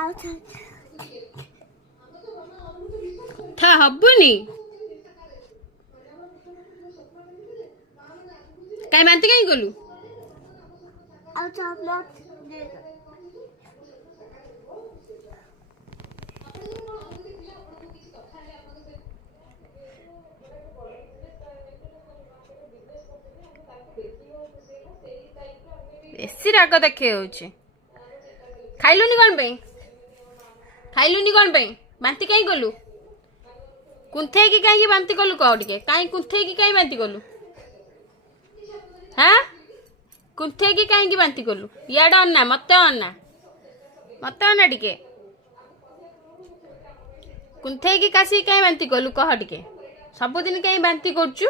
କଥା ହବୁନି କାଇଁ ବାନ୍ତି କାଇଁ କଲୁ? बेसी राग देखे होचे खाइलुनी कौन पे खाइलुनी कौन पे बांती कहीं कलु कुंथे की कहीं बांती कलु कह टिके कहीं कुंथे की कहीं बांती कलु हाँ कुंथे की कहीं बांती कलु याड अन्ना मत अन्ना टिके कुंथे की कासी कहीं बांती कलु कह टिके सबुदिन कहीं बांती करचु